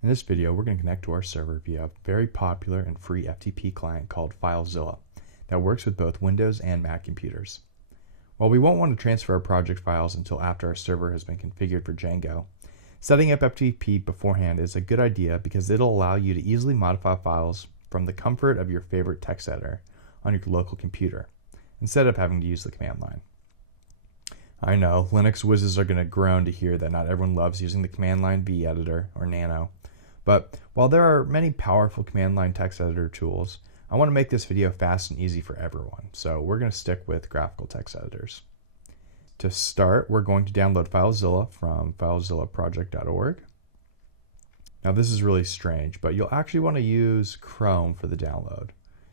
In this video, we're going to connect to our server via a very popular and free FTP client called FileZilla that works with both Windows and Mac computers. While we won't want to transfer our project files until after our server has been configured for Django, setting up FTP beforehand is a good idea because it'll allow you to easily modify files from the comfort of your favorite text editor on your local computer, instead of having to use the command line. I know, Linux whizzes are going to groan to hear that not everyone loves using the command line V editor or Nano. But while there are many powerful command line text editor tools, I want to make this video fast and easy for everyone, so we're going to stick with graphical text editors. To start, we're going to download FileZilla from FileZillaProject.org. Now this is really strange, but you'll actually want to use Chrome for the download.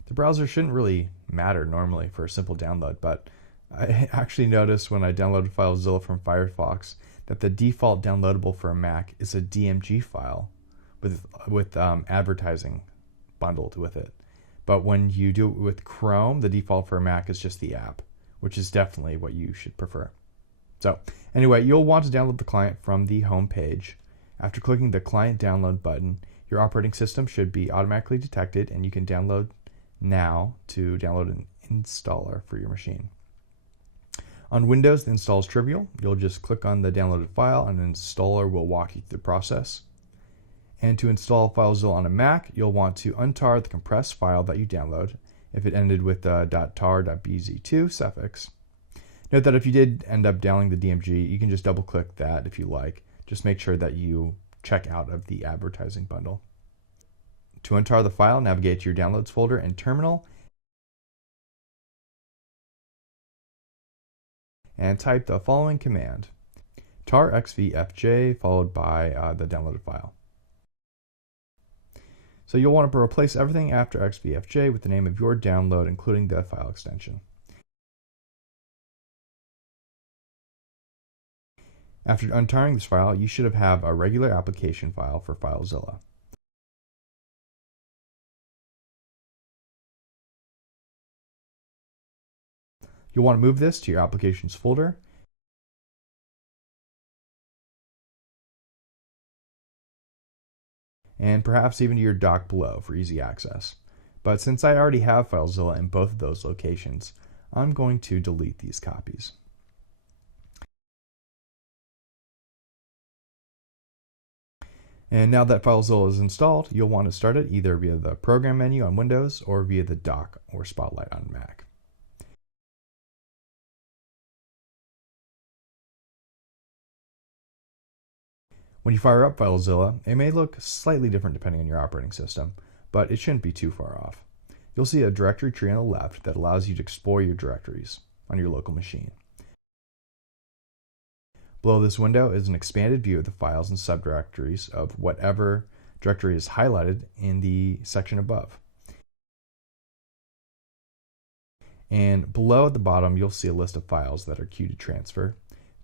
The browser shouldn't really matter normally for a simple download, but I actually noticed when I downloaded FileZilla from Firefox that the default downloadable for a Mac is a DMG file with advertising bundled with it. But when you do it with Chrome, the default for a Mac is just the app, which is definitely what you should prefer. So anyway, you'll want to download the client from the home page. After clicking the client download button, your operating system should be automatically detected, and you can download now to download an installer for your machine. On Windows, the install is trivial. You'll just click on the downloaded file and an installer will walk you through the process. And to install FileZilla on a Mac, you'll want to untar the compressed file that you download if it ended with the .tar.bz2 suffix. Note that if you did end up downloading the DMG, you can just double click that if you like. Just make sure that you check out of the advertising bundle. To untar the file, navigate to your downloads folder and terminal and type the following command: tar xvfj followed by the downloaded file. So you'll want to replace everything after xvfj with the name of your download, including the file extension. After untarring this file, you should have a regular application file for FileZilla. You'll want to move this to your applications folder and perhaps even to your dock below for easy access. But since I already have FileZilla in both of those locations, I'm going to delete these copies. And now that FileZilla is installed, you'll want to start it either via the Program menu on Windows or via the Dock or Spotlight on Mac. When you fire up FileZilla, it may look slightly different depending on your operating system, but it shouldn't be too far off. You'll see a directory tree on the left that allows you to explore your directories on your local machine. Below this window is an expanded view of the files and subdirectories of whatever directory is highlighted in the section above. And below at the bottom, you'll see a list of files that are queued to transfer,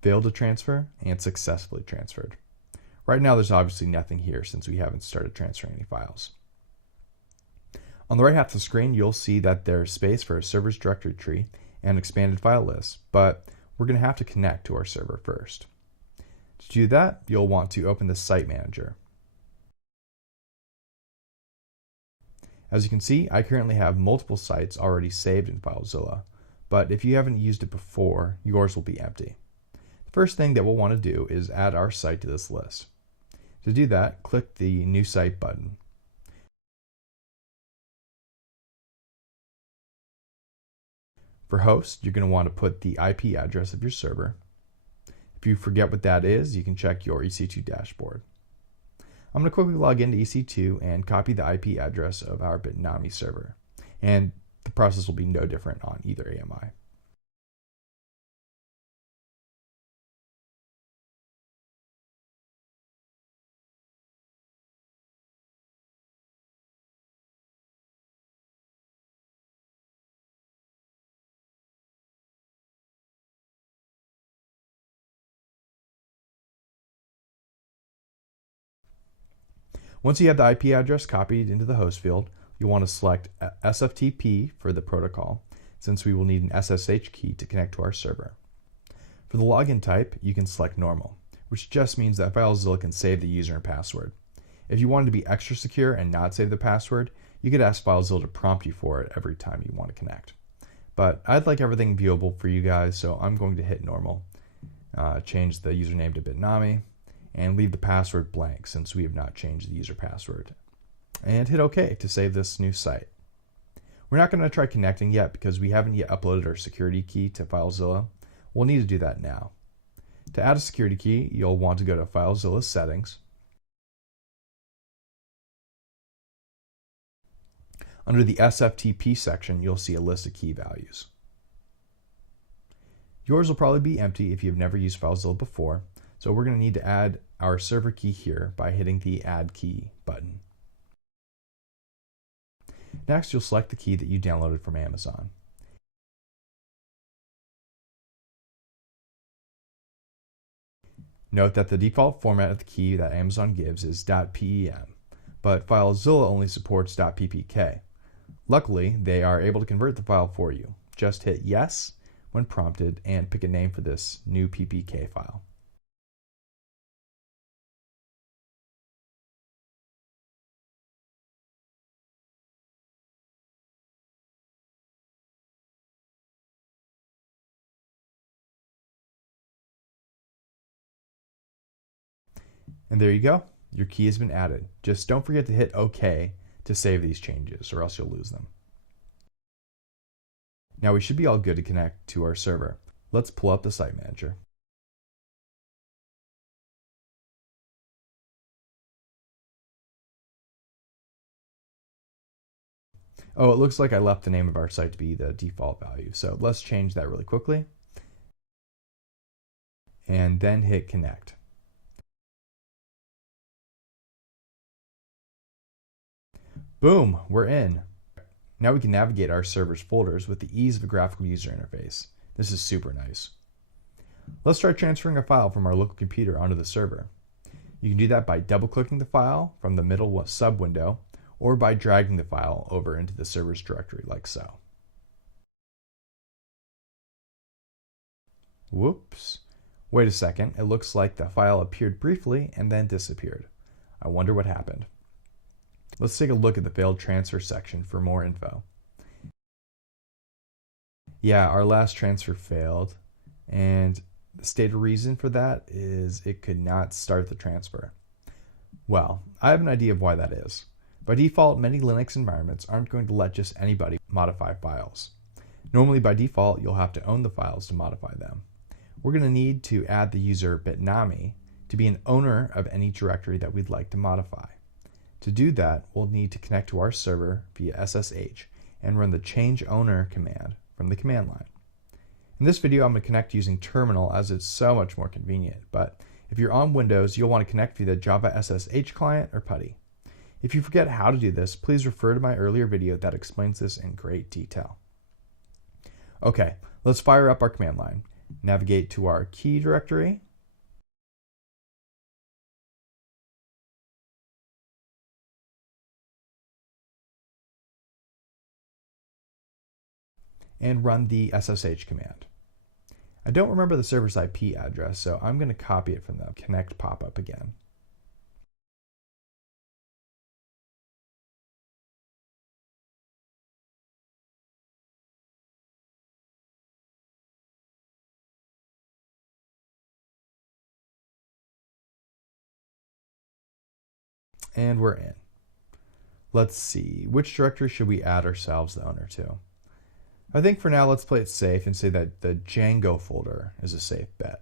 failed to transfer, and successfully transferred. Right now, there's obviously nothing here since we haven't started transferring any files. On the right half of the screen, you'll see that there's space for a server's directory tree and expanded file lists, but we're going to have to connect to our server first. To do that, you'll want to open the Site Manager. As you can see, I currently have multiple sites already saved in FileZilla, but if you haven't used it before, yours will be empty. The first thing that we'll want to do is add our site to this list. To do that, click the New Site button. For host, you're going to want to put the IP address of your server. If you forget what that is, you can check your EC2 dashboard. I'm going to quickly log into EC2 and copy the IP address of our Bitnami server, and the process will be no different on either AMI. Once you have the IP address copied into the host field, you'll want to select SFTP for the protocol, since we will need an SSH key to connect to our server. For the login type, you can select normal, which just means that FileZilla can save the user and password. If you wanted to be extra secure and not save the password, you could ask FileZilla to prompt you for it every time you want to connect. But I'd like everything viewable for you guys, so I'm going to hit normal, change the username to Bitnami, and leave the password blank since we have not changed the user password. And hit OK to save this new site. We're not going to try connecting yet because we haven't yet uploaded our security key to FileZilla. We'll need to do that now. To add a security key, you'll want to go to FileZilla Settings. Under the SFTP section, you'll see a list of key values. Yours will probably be empty if you've never used FileZilla before, so we're going to need to add our server key here by hitting the Add Key button. Next, you'll select the key that you downloaded from Amazon. Note that the default format of the key that Amazon gives is .pem, but FileZilla only supports .ppk. Luckily, they are able to convert the file for you. Just hit yes when prompted and pick a name for this new ppk file. And there you go. Your key has been added. Just don't forget to hit OK to save these changes, or else you'll lose them. Now we should be all good to connect to our server. Let's pull up the Site Manager. Oh, it looks like I left the name of our site to be the default value. So let's change that really quickly. And then hit Connect. Boom, we're in. Now we can navigate our server's folders with the ease of a graphical user interface. This is super nice. Let's try transferring a file from our local computer onto the server. You can do that by double-clicking the file from the middle sub-window, or by dragging the file over into the server's directory like so. Whoops. Wait a second, it looks like the file appeared briefly and then disappeared. I wonder what happened. Let's take a look at the failed transfer section for more info. Yeah, our last transfer failed, and the stated reason for that is it could not start the transfer. Well, I have an idea of why that is. By default, many Linux environments aren't going to let just anybody modify files. Normally, by default, you'll have to own the files to modify them. We're going to need to add the user Bitnami to be an owner of any directory that we'd like to modify. To do that, we'll need to connect to our server via SSH and run the change owner command from the command line. In this video, I'm going to connect using terminal as it's so much more convenient, but if you're on Windows, you'll want to connect via the Java SSH client or PuTTY. If you forget how to do this, please refer to my earlier video that explains this in great detail. Okay, let's fire up our command line. Navigate to our key directory, and run the SSH command. I don't remember the server's IP address, so I'm going to copy it from the connect pop-up again. And we're in. Let's see, which directory should we add ourselves the owner to? I think for now, let's play it safe and say that the Django folder is a safe bet.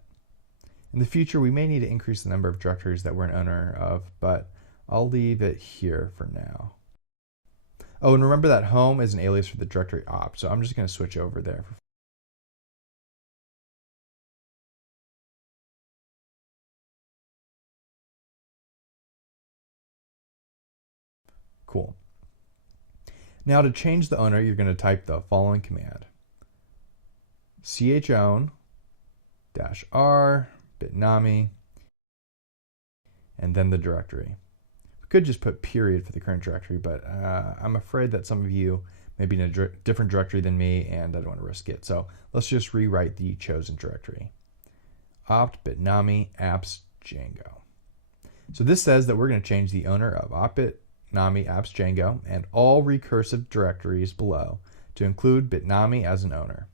In the future, we may need to increase the number of directories that we're an owner of, but I'll leave it here for now. Oh, and remember that home is an alias for the directory opt, so I'm just going to switch over there. Cool. Now to change the owner, you're going to type the following command. chown -r bitnami and then the directory. We could just put period for the current directory, but I'm afraid that some of you may be in a different directory than me and I don't want to risk it. So let's just rewrite the chosen directory. Opt bitnami apps Django. So this says that we're going to change the owner of Bitnami apps Django and all recursive directories below to include Bitnami as an owner.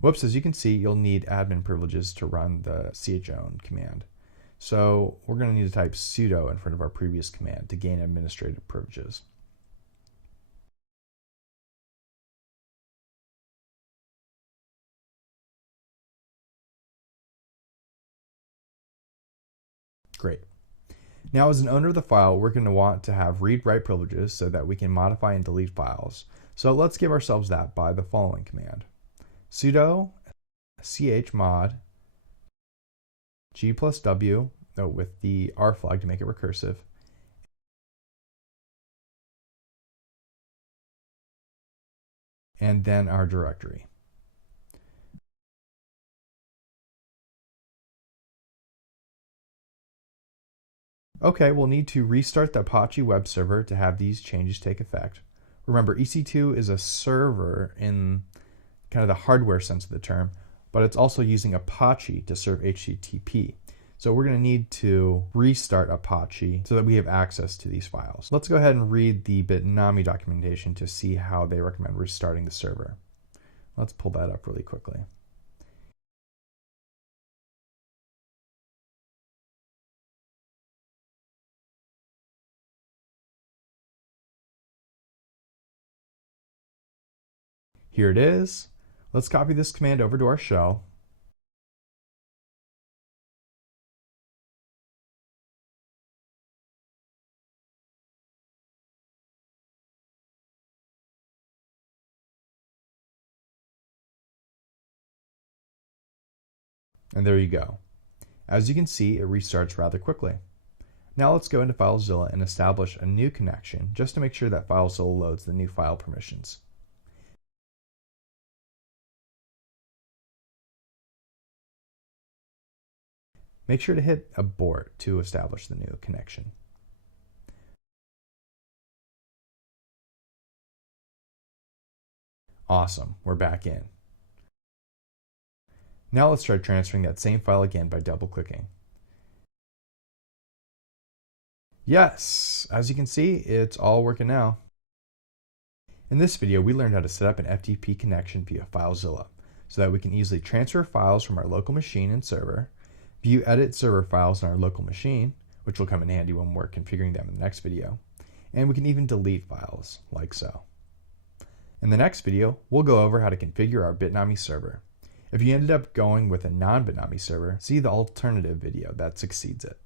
Whoops, as you can see, you'll need admin privileges to run the chown command. So we're going to need to type sudo in front of our previous command to gain administrative privileges. Great. Now, as an owner of the file, we're going to want to have read-write privileges so that we can modify and delete files. So let's give ourselves that by the following command. Sudo chmod g+w, with the R flag to make it recursive, and then our directory. Okay, we'll need to restart the Apache web server to have these changes take effect. Remember, EC2 is a server in kind of the hardware sense of the term, but it's also using Apache to serve HTTP. So we're going to need to restart Apache so that we have access to these files. Let's go ahead and read the Bitnami documentation to see how they recommend restarting the server. Let's pull that up really quickly. Here it is. Let's copy this command over to our shell. And there you go. As you can see, it restarts rather quickly. Now let's go into FileZilla and establish a new connection just to make sure that FileZilla loads the new file permissions. Make sure to hit abort to establish the new connection. Awesome, we're back in. Now let's try transferring that same file again by double-clicking. Yes, as you can see, it's all working now. In this video, we learned how to set up an FTP connection via FileZilla so that we can easily transfer files from our local machine and server, view edit server files on our local machine, which will come in handy when we're configuring them in the next video, and we can even delete files, like so. In the next video, we'll go over how to configure our Bitnami server. If you ended up going with a non-Bitnami server, see the alternative video that succeeds it.